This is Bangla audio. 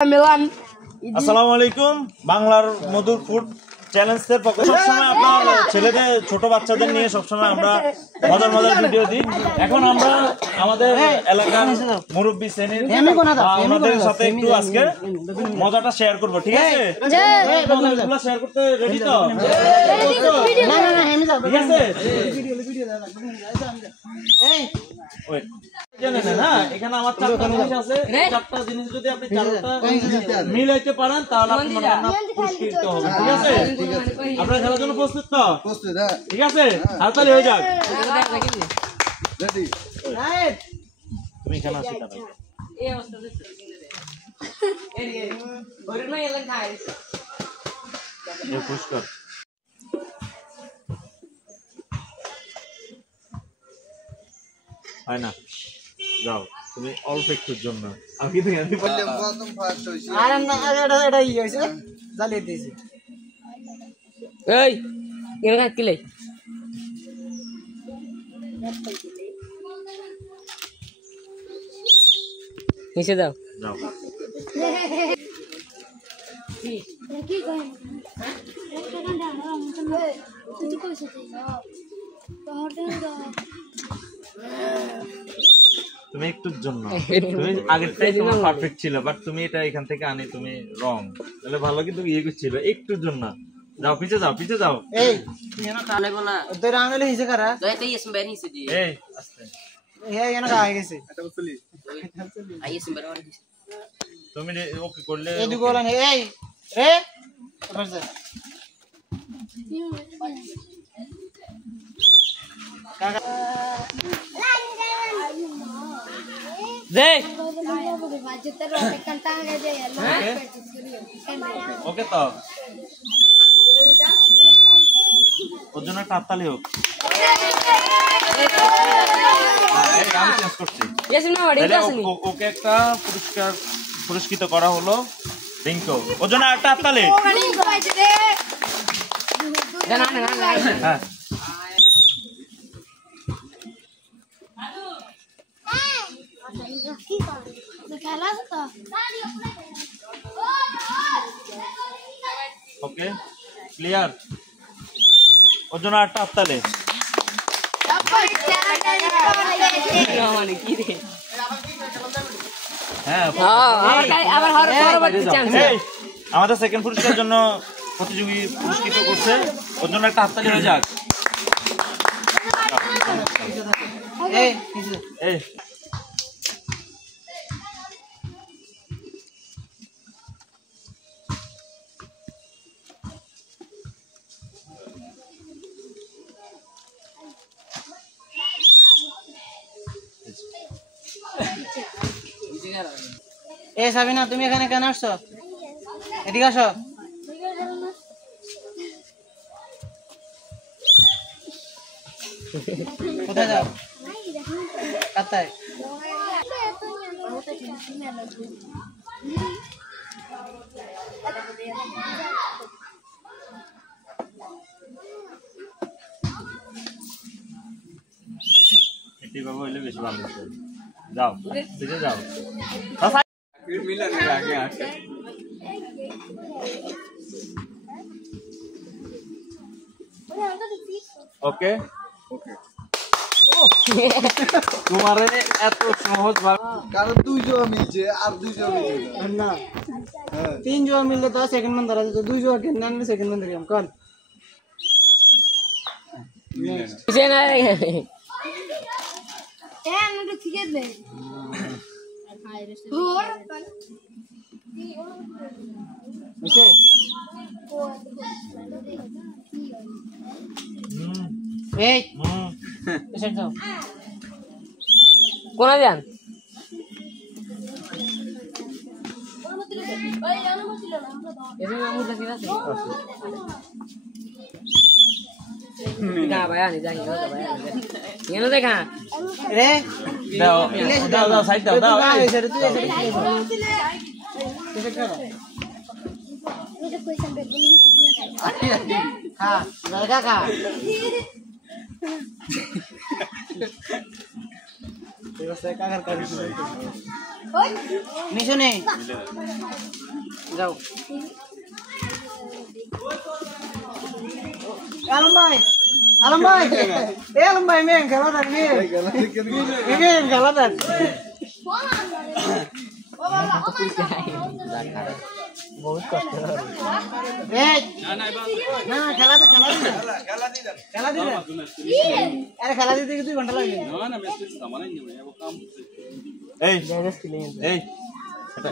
আসসালামু আলাইকুম। বাংলার মধুর ফুড চ্যালেঞ্জের পক্ষে সবসময় আপনার ছেলেদের ছোট বাচ্চাদের নিয়ে সবসময় আমরা মজার মজার ভিডিও দিই। এখন আমরা আমাদের এলাকার মুরব্বী শ্রেণীর আমাদের সাথে একটু আজকে মজাটা শেয়ার করব, ঠিক আছে? মজাগুলো শেয়ার করতে রেডি তো? ঠিক আছে। এখানে আমার চারটা জিনিস আছে, চারটা জিনিস যদি আপনি চারটা মিলাইতে পারেন তাহলে আপনি পুরস্কৃত হবেন, ঠিক আছে? আপনারা খেলার জন্য প্রস্তুত তো? প্রস্তুত, ঠিক আছে। হাততালি হয়ে যাক। তুমি এখানে আসি তাহলে এই অবস্থা দেখতে এই ওরে না এলেন খাই এই পুরস্কার হয় না, যাও তুমি অল্প একটুর জন্য আমি কিন্তু জানি প্রথম ফার্স্ট হইছি। আর না এটা ই হইছে জ্বালিয়ে দিয়েছি। এই এর কি লাই নিচে দাও যাও কি কই হ্যাঁ একটা গান্ডা তুই কইছ তুমি একটুর জন্য, তুমি আগেরটাই তোমার পারফেক্ট ছিল, বাট তুমি এটা এখান থেকে আনি তুমি রং, তাহলে ভালো কিন্তু ইয়ে করছিল একটুর জন্য। যাও পিছে যাও, পিছে যাও। এই তুই না কানে কোনা তোর আঙুলে হিসে করা দইতে ইস বেনি হিসে দি এই আস্তে হে এখানে গায় গেছে এটা বলি আইস বের আর দিছে তুমি ওকে করলে এই দুগো বলেন এই রে বসে কাকা দে ওকে তো ওর জন্য একটা হাততালি হোক। আমি চেঞ্জ করছি, ওকে একটা পুরস্কৃত করা হলো রিঙ্কো, ওর জন্য একটা হাততালি। হ্যাঁ ওকে ক্লিয়ার, ওর জন্য একটা হাততালি। আমাদের সেকেন্ড পুরস্কারের জন্য প্রতিযোগী পুরস্কৃত করছে, ওর জন্য একটা হাততালি হয়ে যাক। এই এ সাবিনা তুমি এখানে কেন আসছো? এদিকে আসো। কোথায় যাও? কাতায় এটি বাবু হইলে বেশি ভালো হতো। যাও দিকে যাও। মিলানের আগে আসে ওকে ওকে তোমারে এত সহজ ভাবে কারণ দুই জোড়া মিলছে আর দুই জোড়া মিলছে না তিন জোড়া মিললে তো সেকেন্ড মান ধরা যেত, দুই জোড়া কেন আনলে সেকেন্ড মান ধরিয়াম কোন বুঝে না রে এ আমাকে ঠিক আছে ওর বুঝে এই এসে যাও কোনা যান এসে মামু দেখি না দেখা ভাই আনি যাই না ভাই এনে দেখা রে দাও দাও দাও সাইড দাও দাও হ্যাঁ লাগা কা Yo sé cagar con মিশনে যাও আলম ভাই এ আলম ভাই মেন খেলা থাক মেন খেলা থাক বহুত কষ্ট না খেলা দিলে আরে খেলা দিতে 2 ঘন্টা লাগে এই এটা